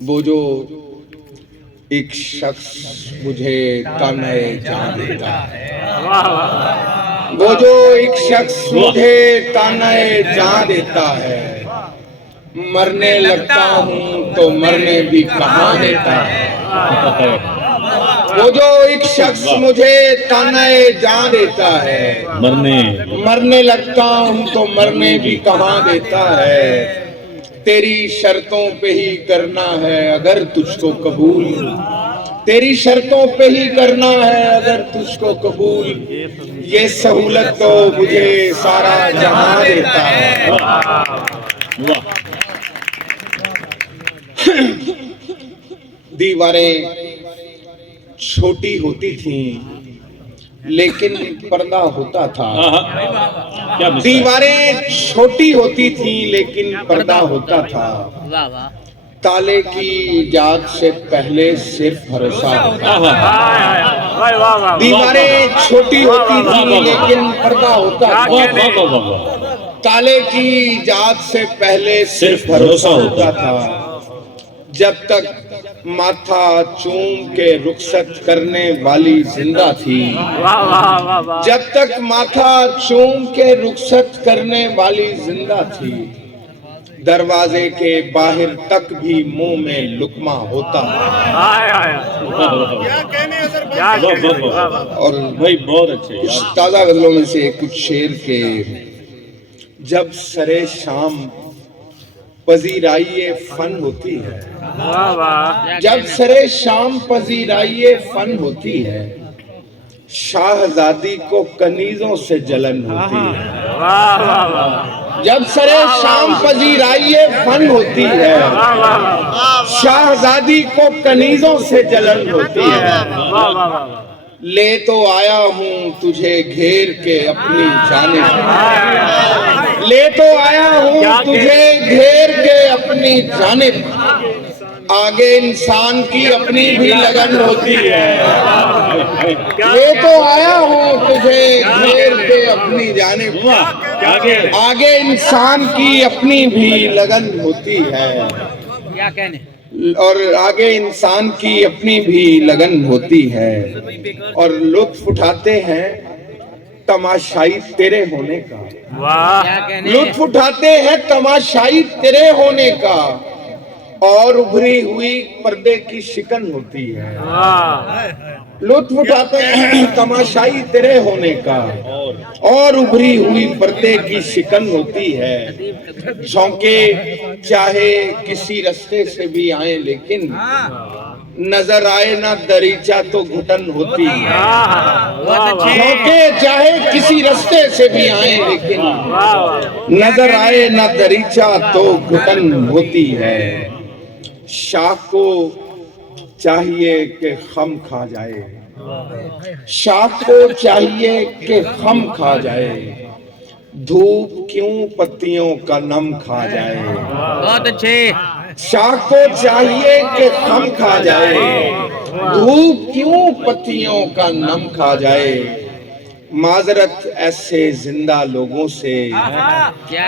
وہ جو ایک شخص مجھے تانے جان دیتا ہے، وہ جو ایک شخص مجھے تانے جان دیتا ہے، مرنے لگتا ہوں تو مرنے بھی کہاں دیتا ہے۔ وہ جو ایک شخص مجھے تانے جان دیتا ہے، مرنے لگتا ہوں تو مرنے بھی کہاں دیتا ہے۔ تیری شرطوں پہ ہی کرنا ہے اگر تجھ کو قبول، تیری شرطوں پہ ہی کرنا ہے اگر تجھ کو قبول، یہ سہولت تو مجھے سارا جہاں دیتا ہے۔ دیواریں چھوٹی ہوتی تھیں لیکن پردہ ہوتا تھا، دیواریں چھوٹی ہوتی تھیں لیکن پردہ ہوتا تھا، تالے کی ایجاد سے پہلے صرف بھروسہ ہوتا تھا۔ دیواریں چھوٹی ہوتی تھیں لیکن پردہ ہوتا تھا، تالے کی ایجاد سے پہلے صرف بھروسہ ہوتا تھا۔ جب تک ماتھا چوم کے رخصت کرنے والی زندہ تھی، جب تک ماتھا چوم کے رخصت کرنے والی زندہ تھی، دروازے کے باہر تک بھی منہ میں لقمہ ہوتا۔ اور کچھ تازہ غزلوں میں سے کچھ شعر کے، جب سرے شام پذیرائی فن ہوتی ہے، جب سرے شام پذیرائی فن ہوتی ہے، شاہزادی کو کنیزوں سے جلن ہوتی ہے۔ جب سرے شام پذیرائی فن ہوتی ہے، شاہزادی کو کنیزوں سے جلن ہوتی ہے۔ لے تو آیا ہوں تجھے گھیر کے اپنی جانب، لے تو آیا ہوں تجھے گھیر کے اپنی جانب، آگے انسان کی اپنی بھی لگن ہوتی ہے۔ لے تو آیا ہوں تجھے گھیر کے اپنی جانب، آگے انسان کی اپنی بھی لگن ہوتی ہے، اور آگے انسان کی اپنی بھی لگن ہوتی ہے، اور لطف اٹھاتے ہیں تماشائی تیرے ہونے کا، لطف اٹھاتے ہیں تماشائی تیرے ہونے کا، اور ابھری ہوئی پردے کی شکن ہوتی ہے۔ لطف اٹھاتے ہیں تماشائی تیرے ہونے کا، اور ابھری ہوئی پردے کی شکن ہوتی ہے۔ جھونکے چاہے کسی رستے سے بھی آئیں لیکن نظر آئے نہ دریچہ تو گھٹن ہوتی ہے۔ جھونکے چاہے کسی رستے سے بھی آئیں لیکن نظر آئے نہ دریچہ تو گھٹن ہوتی ہے۔ شاخ کو چاہیے کہ خم کھا جائے، شاخ کو چاہیے کہ خم کھا جائے، دھوپ کیوں پتیوں کا نم کھا جائے۔ بہت اچھے۔ شاخ کو چاہیے کہ خم کھا جائے، دھوپ کیوں پتیوں کا نم کھا جائے۔ معذرت ایسے زندہ لوگوں سے،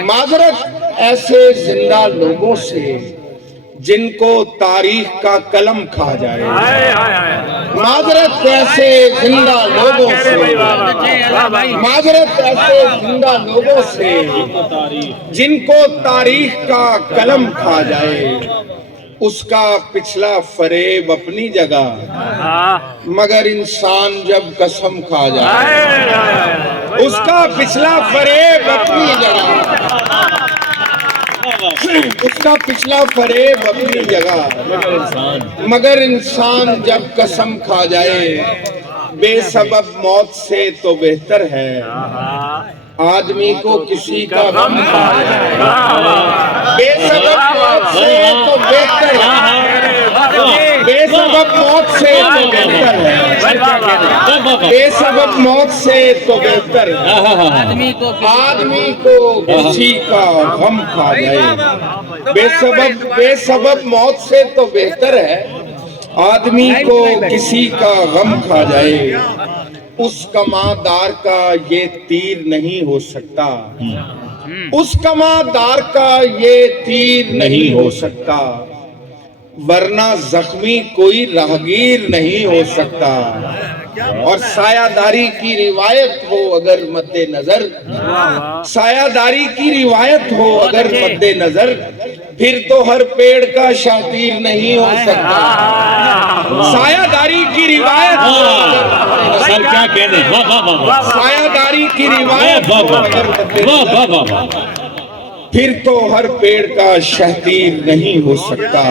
معذرت ایسے زندہ لوگوں سے جن کو تاریخ کا قلم کھا جائے۔ معذرت ایسے زندہ لوگوں سے، معذرت ایسے زندہ لوگوں سے جن کو تاریخ کا قلم کھا جائے۔ اس کا پچھلا فریب اپنی جگہ، مگر انسان جب قسم کھا جائے۔ اس کا پچھلا فریب اپنی جگہ، اس کا پچھلا فریب اپنی جگہ، مگر انسان جب قسم کھا جائے۔ بے سبب موت سے تو بہتر ہے آدمی کو کسی کا غم کھا جائے۔ بے سبب موت سے تو بہتر ہے، بے سبب موت سے تو بہتر ہے، بے سبب موت سے تو بہتر ہے آدمی کو کسی کا غم کھا جائے۔ بے سبب موت سے تو بہتر ہے آدمی کو کسی کا غم کھا جائے۔ اس کماندار کا یہ تیر نہیں ہو سکتا، اس کماندار کا یہ تیر نہیں ہو سکتا، ورنہ زخمی کوئی راہگیر نہیں ہو سکتا. اور سایہ داری کی روایت ہو اگر مد نظر، سایہ داری کی روایت ہو اگر مد نظر، پھر تو ہر پیڑ کا شاطیر نہیں ہو سکتا. سایہ داری کی روایت ہو سر کیا کہنے، سایہ داری کی روایت ہو اگر مد نظر، پھر تو ہر پیڑ کا شاطیر نہیں ہو سکتا.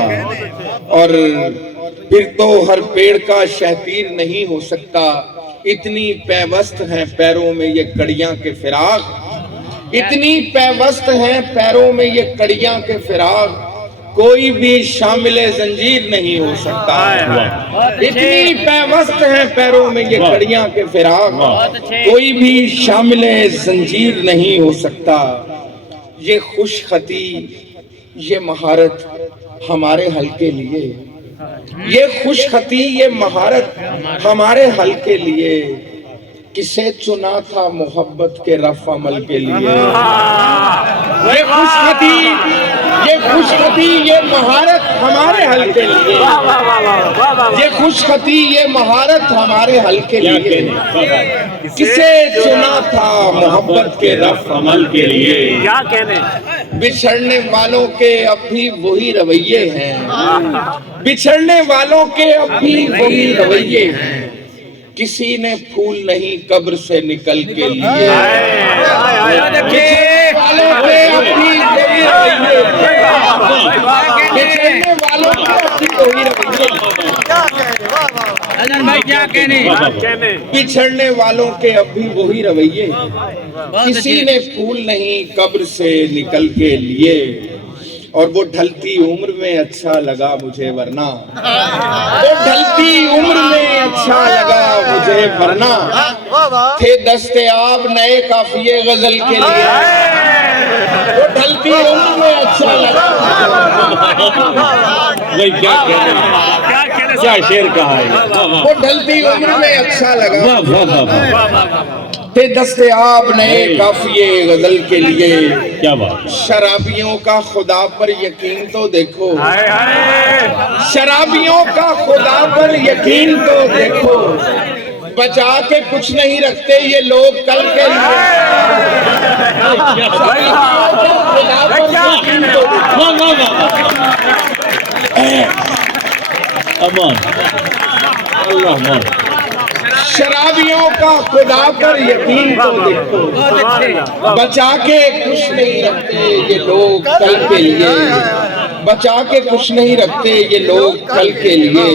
اور پھر تو ہر پیڑ کا شاطیر نہیں ہو سکتا. اتنی پیوست ہیں پیروں میں یہ کڑیاں کے فراق، اتنی پیوست ہیں پیروں میں یہ کڑیاں کے فراق، کوئی بھی شامل زنجیر نہیں ہو سکتا. اتنی پیوست ہیں پیروں میں یہ کڑیاں کے فراق، کوئی بھی شامل زنجیر نہیں ہو سکتا. یہ خوش خطی، یہ مہارت ہمارے حل کے لیے، یہ خوش خطی، یہ مہارت ہمارے حل کے لیے، کسے چنا تھا محبت کے رفع عمل کے لیے. یہ خوش خطی، یہ خوش خطی، یہ مہارت ہمارے حل کے لیے، یہ خوش خطی، یہ مہارت ہمارے حل کے لیے، کسے چنا تھا محبت کے رفع عمل کے لیے. کیا کہنے، بچھڑنے والوں کے اب بھی وہی رویے ہیں، بچھڑنے والوں کے اب بھی وہی رویے ہیں، کسی نے پھول نہیں قبر سے نکل کے لیے. بچھڑنے والوں کے اب بھی وہی رویے ہیں، بچھڑنے والوں کے اب بھی وہی رویے ہیں، بچھڑنے والوں کے اب بھی وہی رویے ہیں، کسی نے پھول نہیں قبر سے نکل کے لیے. اور وہ ڈھلتی عمر میں اچھا لگا مجھے ورنہ، وہ ڈھلتی عمر میں اچھا لگا مجھے ورنہ، تھے دستیاب نئے قافیے غزل کے لیے. وہ ڈھلتی عمر میں اچھا لگا، کیا شعر کہا ہے. وہ ڈھلتی عمر میں اچھا لگا، تھے دستیاب نئے قافیے غزل کے لیے. کیا بات، شرابیوں کا خدا پر یقین تو دیکھو، شرابیوں کا خدا پر یقین تو دیکھو، بچا کے کچھ نہیں رکھتے یہ لوگ کل کے لیے. شرابیوں کا خدا پر یقین تو دیکھو، امان اللہ امان. شرابیوں کا خدا پر یقین تو دیکھو، بچا کے کچھ نہیں رکھتے یہ لوگ کل کے لیے، بچا کے کچھ نہیں رکھتے یہ لوگ کل کے لیے.